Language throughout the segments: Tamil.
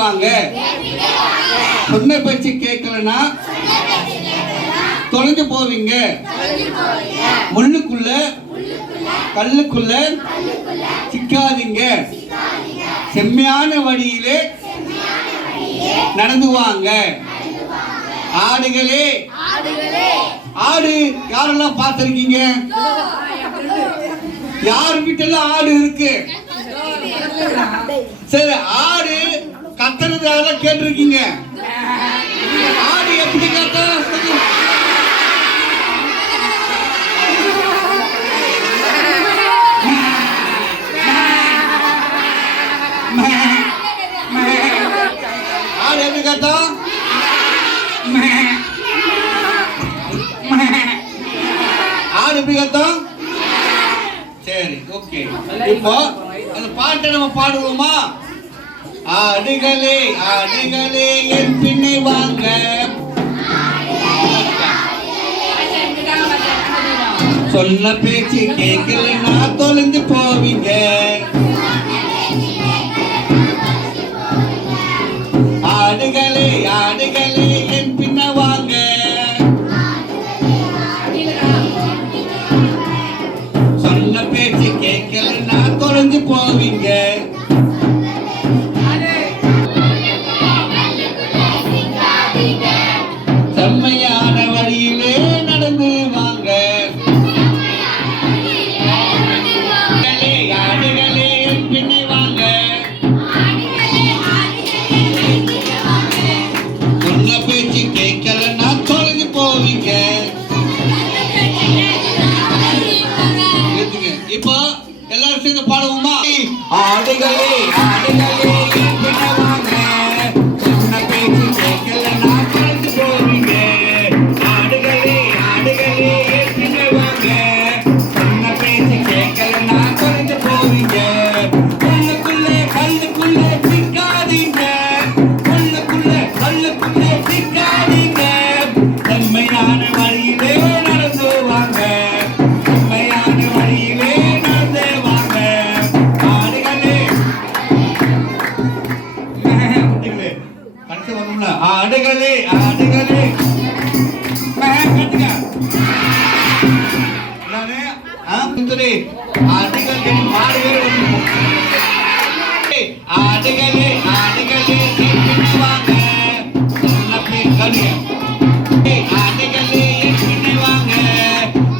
வாங்க. சொன்ன பேச்சு கேட்கலன்னா தொலைஞ்சு போவீங்க. முள்ளுக்குள்ள கல்லுக்குள்ள சிக்காதீங்க. செம்மையான வழியிலே நடந்து வாங்க. ஆடுகளே, ஆடு யாரெல்லாம் பார்த்திருக்கீங்க? யார் வீட்டெல்லாம் ஆடு இருக்கு? சரி, ஆடு கத்துறது யாரெல்லாம் கேட்டிருக்கீங்க? ஆடு எப்படி கத்த? ஆடு எப்படி கத்தா? ஆடு எப்படி கத்தா? சரி, ஓகே. இப்போ அந்த பாட்டை நம்ம பாடுவோமா? ஆடுகளே, ஆடுகளே என் பின்னே வாங்க. சொன்ன பேச்சு கேட்கலன்னா தொலைந்து போவீங்க. ஆடுகளே, ஆடுகளே என் பின்ன வாங்க. சொன்ன பேச்சு கேட்கலன்னா தொலைஞ்சு போவீங்க. செம்மையான வழியிலே நடந்து வாங்க. ஆடுகளே என் பின்னே வாங்க. சொன்ன பேச்சு கேட்கலன்னா தொலைஞ்சு போவீங்க. இப்போ எல்லாரும் சேர்ந்து பாடுவோமா? ஆடுகளே, ஆடுகளே என் பின்னே வாங்க. சொன்ன பேச்சு கேட்கலன்னா தொலைஞ்சு போவீங்க. ஆடுகளே, ஆடுகளே என் பின்னே வாங்க. சொன்ன பேச்சு கேட்கலன்னா தொலைஞ்சு போவீங்க. உள்ளுக்குள்ளே கல்லுக்குள்ளே சிக்காதீங்க. உள்ளுக்குள்ளே கல்லுக்குள்ளே சிக்காதீங்க. செம்மையான வழியிலே நடந்து வாங்க. செம்மையான வழியிலே நடந்து வாங்க. ஆடுகளே, கடைசி வரணும்ல. ஆடுகளே, ஆடுகளே கட்டுங்க. ஆடுகளே, மாடுகள் ஆடுகளே, ஆடுகளே வாங்க. ஆடுகளே என் வாங்க.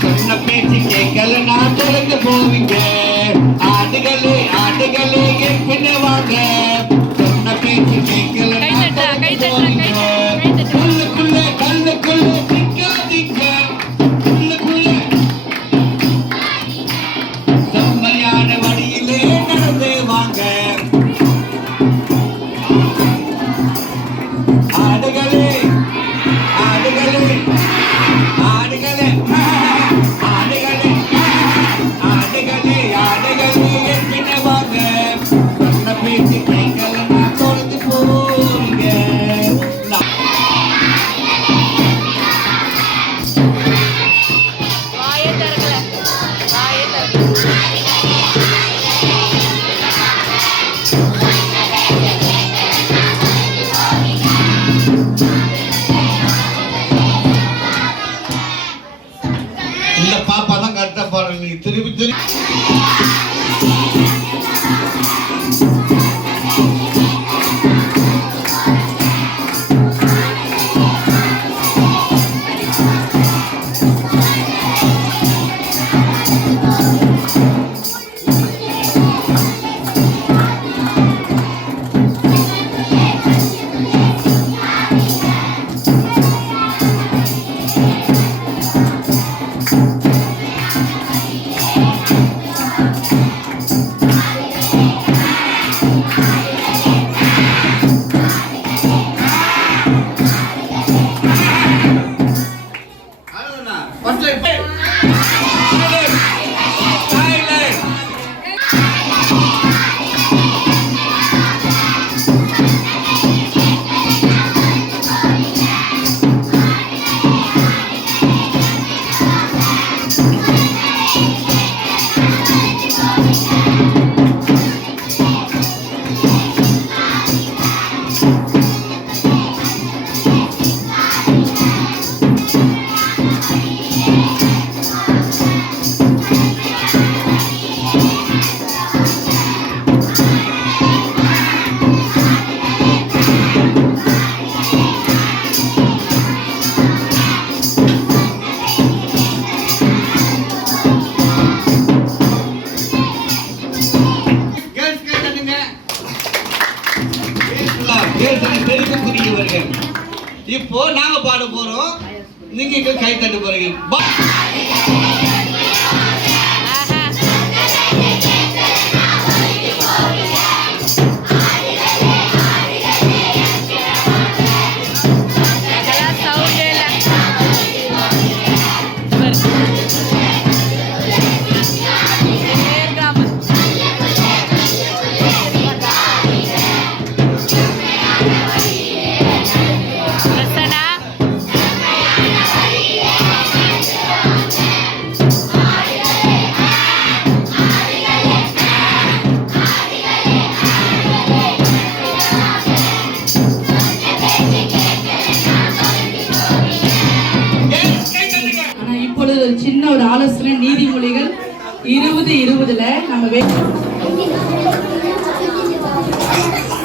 சொன்ன பேச்சு கேட்கலன்னா தொலைந்து போவீங்க. ஆடுகளே, ஆடுகளே என் பின்ன வாங்க. சொன்ன பேச்சு கேட்கலன்னா தொலைந்து போவீங்க. உள்ளுக்குள்ள கல்லுக்குள்ள சிக்காதீங்க. உள்ளுக்குள்ள செம்மையான வழியிலே நடந்து வாங்க. ஆடுகளே, ஆடுகளே, ஆடுகளே, ஆடுகளே, ஆடுகளே, ஆடுகளே என் பின்ன வாங்க. சொன்ன பேச்சு கேட்கலன்னா தொலைந்து போவீங்க. இந்த பாப்பா தான் கரெக்டா பாருங்க. நீங்க திருப்பி திருப்பி இப்போ நாங்க பாட போறோம், நீங்க இங்க கை தட்டு போறீங்க. சின்ன ஒரு ஆலோசனை, நீதிமொழிகள் 20:20 நம்ம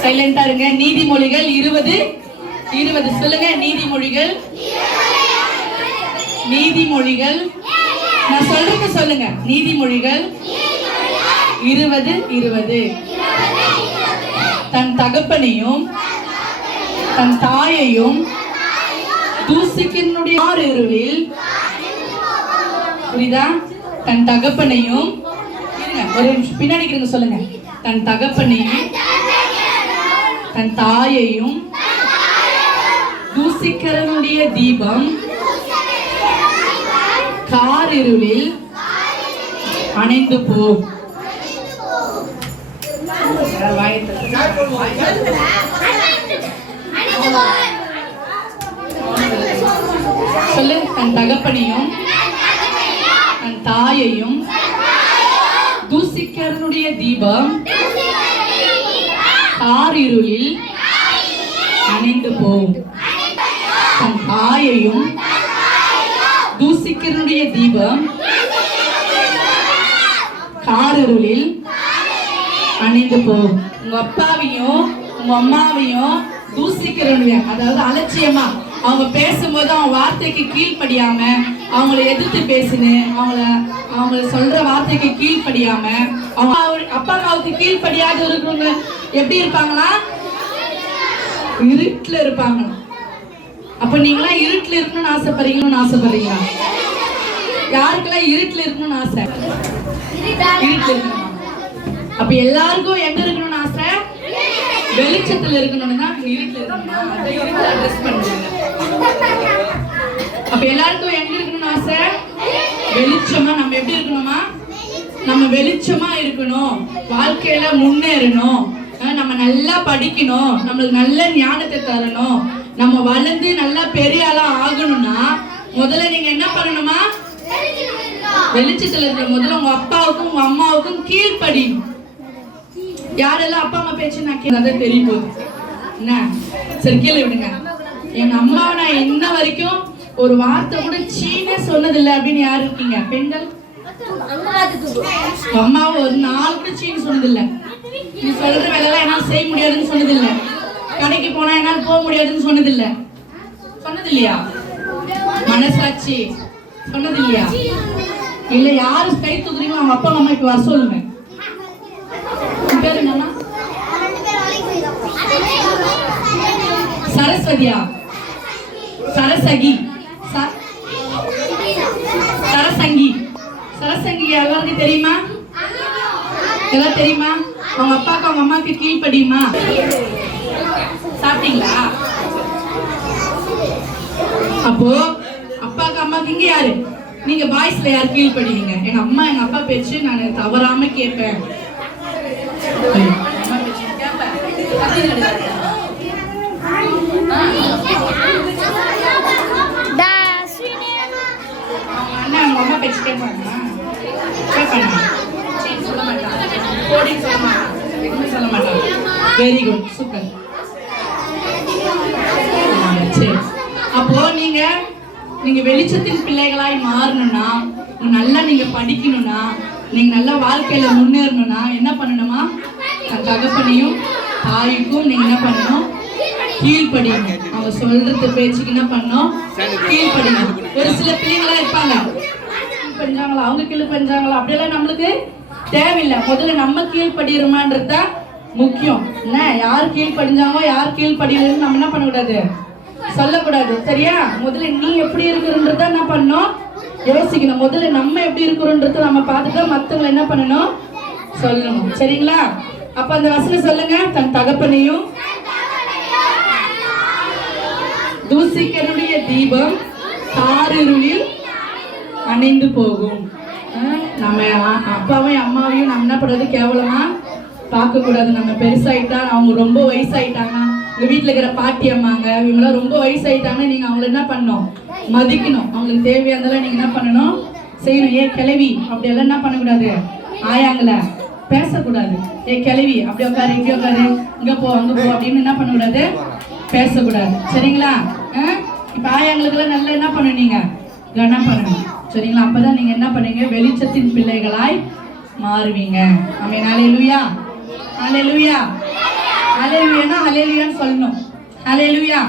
சைலண்டா இருங்க. நீதிமொழிகள் 20:20 சொல்லுங்க. நீதிமொழிகள் நான் சொல்றத சொல்லுங்க. நீதிமொழிகள் 20:20 தன் தகப்பனையும் தன் தாயையும் தூசிக்கினுடைய ஆறுருவில், புரியுதா? தன் தகப்பனையும், ஒரு நிமிஷம் பின்னாடி சொல்லுங்க. தன் தகப்பனையும் தன் தாயையும் தூசிக்கிறனுடைய தீபம் காரிருளில் அணைந்து போ. சொல்லு. தன் தகப்பனையும் தன் தாயையும் தூசிக்கிறனுடைய தீபம் காரிருளில் அணைந்து போம். தன் தாயையும் தூசிக்கிறனுடைய தீபம் காரிருளில் அணைந்து போம். உங்க அப்பாவையும் உங்க அம்மாவையும் தூசிக்கிறனுடைய, அதாவது அலட்சியமா அவங்க பேசும்போது அவங்க வார்த்தைக்கு கீழ்ப்படியாம, அவங்கள எதிர்த்து பேசுன்னு, அவங்கள சொல்ற வார்த்தைக்கு கீழ்ப்படியாம, அவங்க அப்பா அம்மாவுக்கு கீழ்ப்படியாத இருக்கிறவங்க எப்படி இருப்பாங்களா? இருட்டுல இருப்பாங்க. அப்ப நீங்களாம் இருட்டுல இருக்கணும்னு ஆசைப்படுறீங்களா? யாருக்கெல்லாம் இருட்டுல இருக்கணும்னு ஆசை? இருட்டுல இருக்கணும். அப்ப எல்லாருக்கும் எங்க இருக்கணும்னு ஆசை? வெளிச்சத்துல இருக்கணும்னு தான். இருட்டுல இருக்கணும். அட்ரஸ் பண்ணுங்க. அப்ப எல்லாருக்கும் எங்க இருக்கணும்னு ஆசை? வெளிச்சமா. நம்ம எப்படி இருக்கணுமா? நம்ம வெளிச்சமா இருக்கணும், வாழ்க்கையில முன்னேறணும், நம்ம நல்லா படிக்கணும், நம்மளுக்கு நல்ல ஞானத்தை தரணும், நம்ம வளர்ந்து நல்லா பெரிய ஆளா ஆகணும்னா முதல்ல நீங்க என்ன பண்ணணுமா? வெளிச்சத்துல இருக்க முதல்ல உங்க அப்பாவுக்கும் உங்க அம்மாவுக்கும் கீழ்ப்படியும். யாரெல்லாம் அப்பா அம்மா பேச்சு நான் கேட்க தெரிய போகுது என்ன? சரி கீழே விடுங்க. எங்க அம்மாவை நான் இன்ன வரைக்கும் ஒரு வார்த்தை கூட சீனே சொன்னதில்லை அப்படின்னு யாரு இருக்கீங்க? பெண்கள். அம்மாவை ஒரு நாள் கூட சீனு சொன்னதில்லை. நீ சொல்ற வேலை என்னால செய்ய முடியாதுன்னு சொன்னதில்லை. கடைக்கு போனா என்னால போக முடியாதுன்னு சொன்னதில்லை. சொன்னதில்லையா? மனசாட்சி சொன்னதில்லையா? இல்ல யாரு கை தூக்குறீங்களோ அவங்க அப்பா அம்மா இப்ப வர சொல்லுங்க. பேரு என்னன்னா? சரஸ்வதியா? சரசகி? சரசங்கி? சரசங்கி எல்லாருக்கும் தெரியுமா? எல்லாம் தெரியுமா? அவங்க அப்பாக்கு அவங்க அம்மாக்கு கீழ்ப்படியுமா? சாப்பிட்டீங்களா? அப்போ அப்பாக்கு அம்மாக்கு இங்க யாரு? நீங்க பாய்ஸ்ல யாரு கீழ்ப்படிவீங்க? எங்க அம்மா எங்க அப்பா பேச்சு நான் தவறாம கேட்பேன். அம்மா பேச்சு கேட்பாங்க. சொல்ல மாட்டாங்க. சொல்ல மாட்டாங்க. Very good, super. சரி, அப்போ நீங்க வெளிச்சத்தின் பிள்ளைகளாய் மாறணும்னா, நல்லா நீங்க படிக்கணும்னா, நீங்க நல்லா வாழ்க்கையில முன்னேறணும்னா என்ன பண்ணணுமா? தன் தகப்பனையும் தாய்க்கும் நீங்க என்ன பண்ணணும்? கீழ்ப்படியணும். அவங்க சொல்றது பேச்சுக்கு என்ன பண்ணணும்? கீழ்ப்படியணும். ஒரு சில பிள்ளைங்களா இருப்பாங்க, கீழ்ப்படிஞ்சாங்களா அவங்க கீழ்ப்படிஞ்சாங்களா அப்படியெல்லாம் நம்மளுக்கு தேவையில்லை. முதல்ல நம்ம கீழ்ப்படிறோமான்றதுதான் முக்கியம். என்ன யார் கீழ்ப்படிஞ்சாங்களோ யார் கீழ்ப்படியலன்னு நம்ம என்ன பண்ணக்கூடாது? சொல்லக்கூடாது. சரியா? முதல்ல நீ எப்படி இருக்கிறன்றத என்ன பண்ணணும், யோசிக்கணும். முதல்ல நம்ம எப்படி இருக்கிறோன்றத நம்ம பார்த்துட்டு மற்றவங்களை என்ன பண்ணணும், சொல்லணும். சரிங்களா? அப்ப அந்த வசனம் சொல்லுங்க. தன் தகப்பனையும் தூசிக்கனுடைய தீபம் காரிருளில் அணைந்து போகும். நம்ம அப்பாவையும் அம்மாவையும் நம்ம என்ன பண்றது, கேவலமா பார்க்க கூடாது. நம்ம பெருசாயிட்டா, அவங்க ரொம்ப வயசாயிட்டாங்க, இந்த வீட்டுல இருக்கிற பாட்டி அம்மாங்க இவங்களாம் ரொம்ப வயசாயிட்டாங்கன்னா நீங்க அவங்கள என்ன பண்ணணும், மதிக்கணும். அவங்களுக்கு தேவையானதெல்லாம் நீங்க என்ன பண்ணணும், செய்யணும். ஏன் கிளவி அப்படியெல்லாம் என்ன பண்ணக்கூடாது, ஆயாங்கள பேசக்கூடாது. ஏன் கிளவி அப்படி உட்காரு, இங்கே உட்காரு, இங்க போ அங்க போ அப்படின்னு என்ன பண்ணக்கூடாது, பேசக்கூடாது. சரிங்களா? இப்ப ஆயாங்களுக்கெல்லாம் நல்லா என்ன பண்ணுவீங்க, கனம் பண்ணணும். சரிங்களா? அப்பதான் நீங்க என்ன பண்ணுவீங்க, வெளிச்சத்தின் பிள்ளைகளாய் மாறுவீங்க. ஆமென். ஹல்லேலூயா, ஹல்லேலூயா, ஹல்லேலூயானா ஹல்லேலூயான்னு சொல்லணும். ஹல்லேலூயா.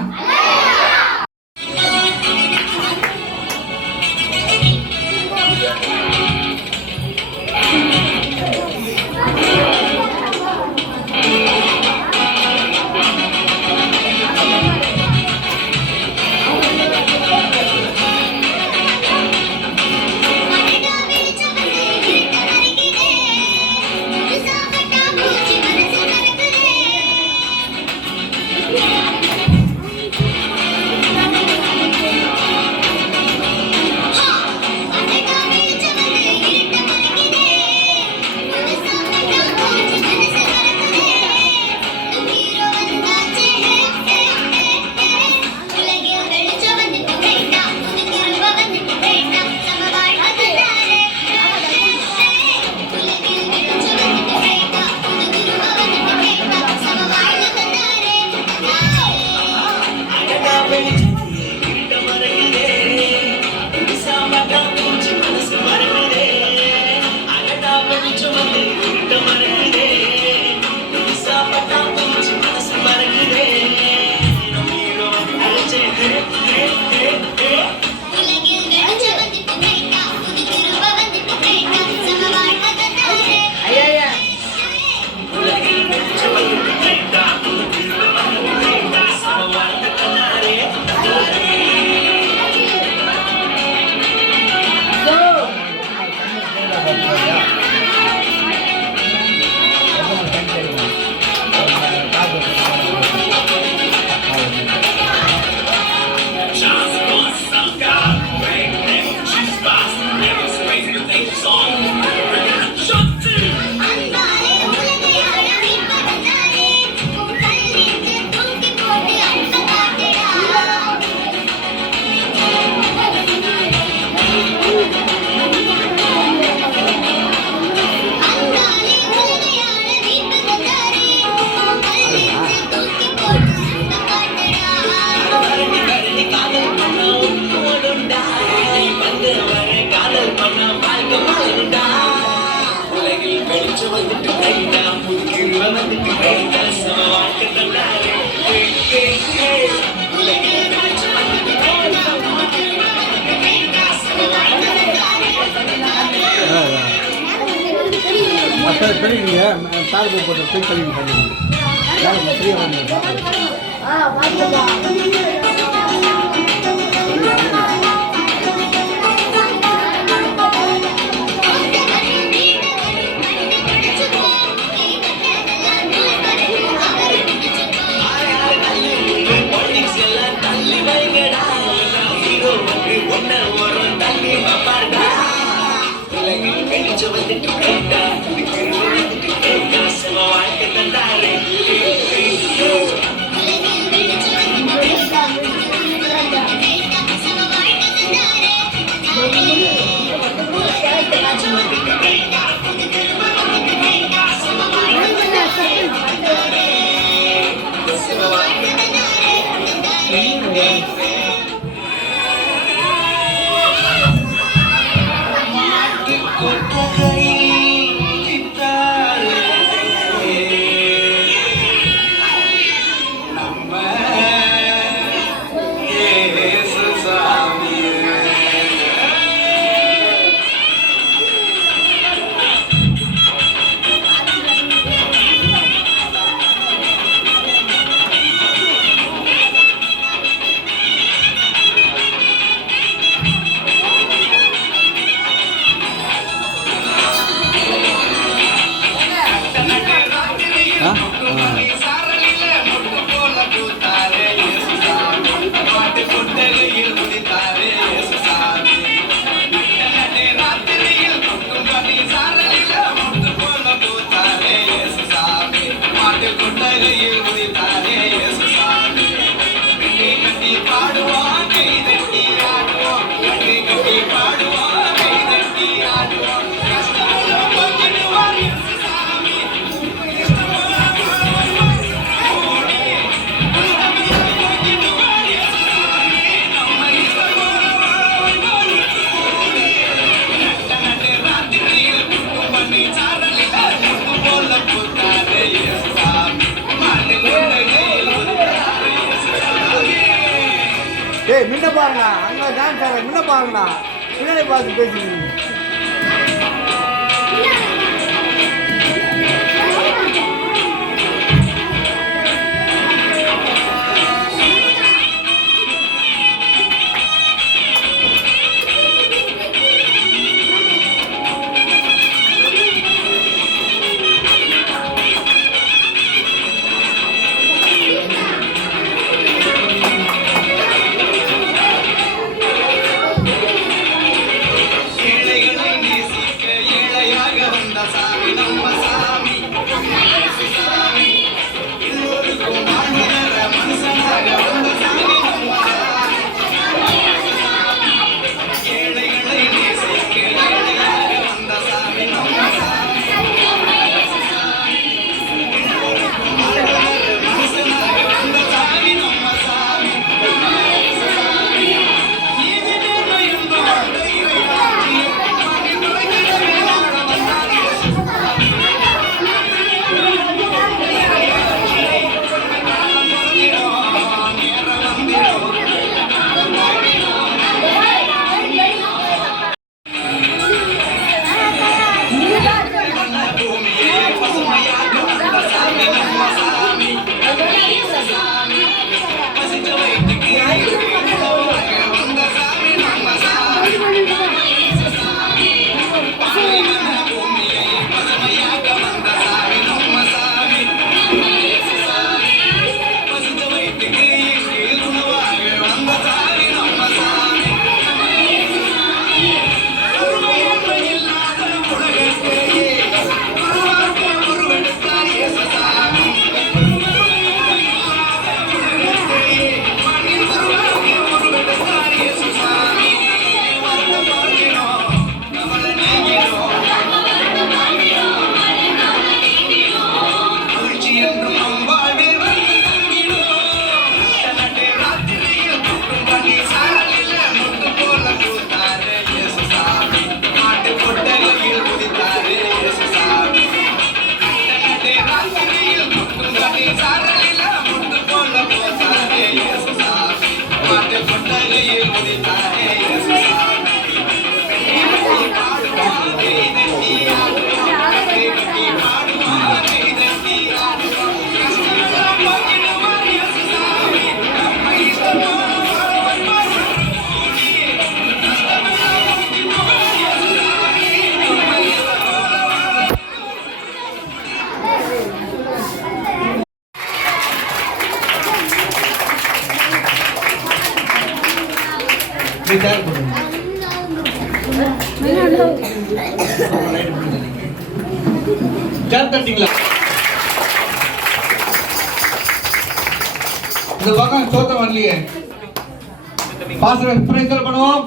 முன்ன பாருங்க, அங்க டான்ஸ் ஆடுற முன்ன பாருங்க, பின்னாடி பார்த்து பேசுறீங்க. தட்டிங்களா? இந்த பக்கம் சோத்த வரலையே. பாஸ்டர் பிரேசல் பண்ணுவோம்.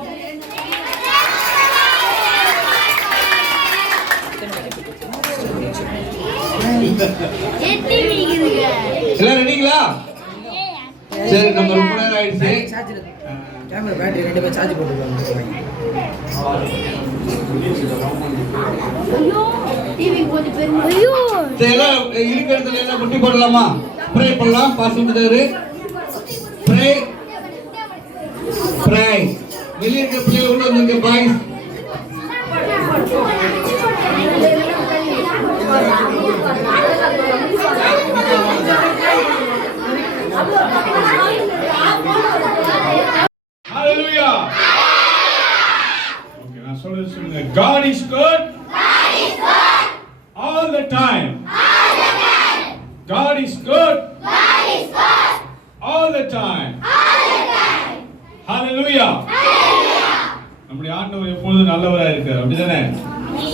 எல்லாம் ரெடிங்களா? சரி, நம்ம ரொம்ப நேரம் ஆயிடுச்சு. கேமரா பேட்டரி ரெண்டு பேர் சார்ஜ் போட்டுருக்காங்க. சரி, எல்லாம் இருக்கிற இடத்துல எல்லாம் முட்டி போடலாமா? ப்ரே பண்ணலாம். Pastor pray pray. வெளியே இருக்க பிள்ளைகள் உள்ள வந்து பாய்ஸ். Hallelujah. Okay, நான் சொல்லுங்க. God is good. God is good. All the time. All the time. God is good. God is good. All the time. All the time. Hallelujah. Hallelujah. நம்முடைய ஆண்டவர் எப்பொழுதும் நல்லவரா இருக்கார். அப்படிதானே?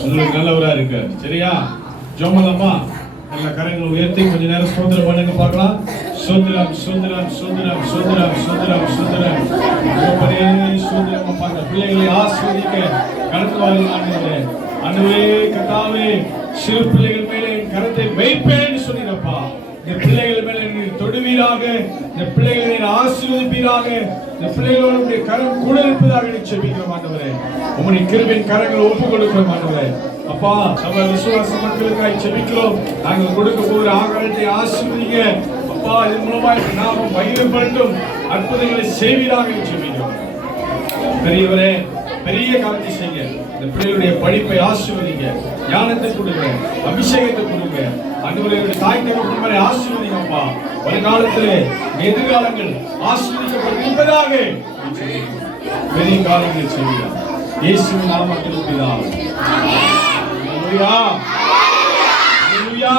உங்களுக்கு நல்லவரா இருக்கார். சரியா? ஜெபம்மா. எல்லா கரங்களை உயர்த்தி கொஞ்ச நேரம் ஸ்தோத்திரம் பண்ணுங்க பார்க்கலாம். ஸ்தோத்திரம் ஸ்தோத்திரம் ஸ்தோத்திரம் ஸ்தோத்திரம் ஸ்தோத்திரம் ஸ்தோத்திரம். பெரிய ஸ்தோத்திரம் அப்பா. பிள்ளைகளை ஆசீர்வதிக்க கருத்துவார்கள் ஆண்டவரே. ஆண்டவரே கர்த்தாவே, சிறு பிள்ளைகள் மேலே கரத்தை வைப்பேன்னு சொன்னீரப்பா. இந்த பிள்ளைகள் மேலே நீர் தொடுவீராக, இந்த பிள்ளைகளை ஆசீர்வதிப்பீராக, இந்த பிள்ளைகளோட கரம் கூட இருப்பதாக ஜெபிக்கிறோம் ஆண்டவரே. உம்முடைய கிருபையின் கரங்களை ஒப்புக் கொடுக்கிறோம் ஆண்டவரே. அப்பா, நம்ம விசுவாச மக்களுக்காய் ஜெபிக்கிறோம். நாங்கள் கொடுக்க போகிற ஆகாரத்தை ஆசீர்வதிங்க. அப்பா இதன் மூலமாய் நாம மகிமைப்பட்டும் அற்புதங்களை செய்வீராக ஜெபிக்கிறோம். பெரியவரே, பெரிய காரியத்தை செய்யுங்க. இந்த பிள்ளைகளுடைய படிப்பை ஆசீர்வதிங்க, ஞானத்தை கொடுங்க, அபிஷேகத்தை கொடுங்க. ஆண்டவரே, தாய் தகப்பனை ஆசீர்வதிங்கப்பா. வருங்காலத்திலே எதிர்காலங்கள் ஆசீர்வதிக்கப்பட்டிருப்பதாக பெரிய காரியங்களை செய்யுங்க. இயேசுவின் நாமத்தில் பிதாவே. ஹல்லேலூயா. ஹல்லேலூயா.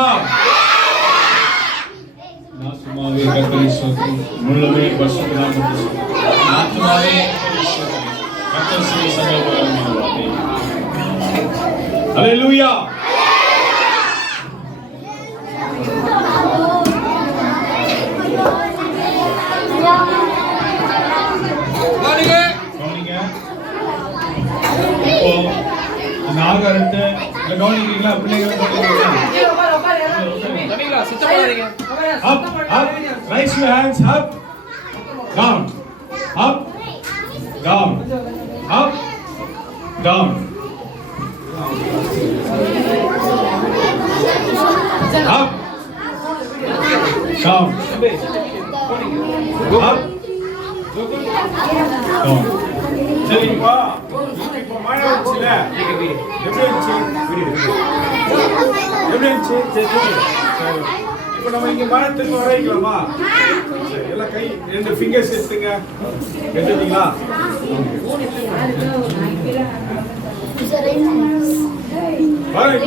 நாசுமாவே கர்த்தரை ஸ்தோத்திரி. முழுமே பரிசுத்த நாமத்தில் ஸ்தோத்திரி. ஆத்துமாவே கர்த்தரை ஸ்தோத்திரி. கர்த்தர் செய்த சகல உபகாரங்களை. ஹல்லேலூயா. கவனிங்க. இப்போ இந்த ஆகாரத்தை கவனிக்கிறீங்களா? பிள்ளைகளை கவனிக்கிறீங்களா? Up, up, raise your hands, up, down, up, down, up, down. Up, down, up, down. சரிப்பா, இப்போ மழை வந்துச்சுல, எப்படி இருந்துச்சு? எப்படி இருந்துச்சு? சரி. இப்போ நம்ம இங்க மழை திரும்ப வர வைக்கலாமா? சரி, எல்லாம் கை 2 ஃபிங்கர்ஸ் எடுத்துங்க. எடுத்துட்டீங்களா?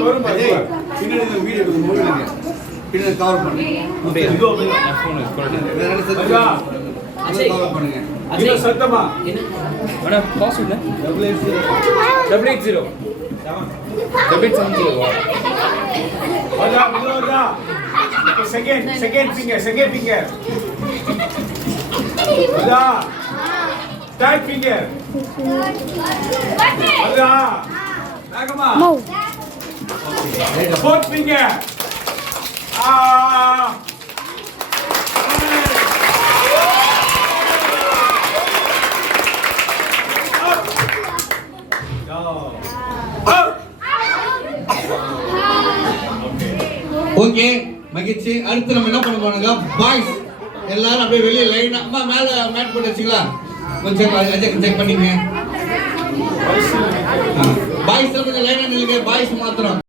வரும் பாருங்க. பின்னாடி இந்த வீடியோ எடுக்கும் போது பின்னாடி கவர் பண்ணுங்க. இதோ ஃபோன் கவர் பண்ணுங்க. இது சத்தமா மேடம் காசு இல்லை 880 வா வா. செகண்ட் ஃபிங்கர் வா. தேர்ட் ஃபிங்கர் வா. நாகமா ஃபோர்த் ஃபிங்கர். ஓகே, மகிழ்ச்சி. அடுத்து நம்ம என்ன பண்ண போனாங்க, பாய்ஸ் எல்லாரும் அப்படியே வெளியே லைனா அம்மா மேல மேட் போட்டு வச்சுங்களா? கொஞ்சம் செக் பண்ணிங்க. பாய்ஸ் கொஞ்சம் லைனா நில்லுங்க. பாய்ஸ் மாத்திரம்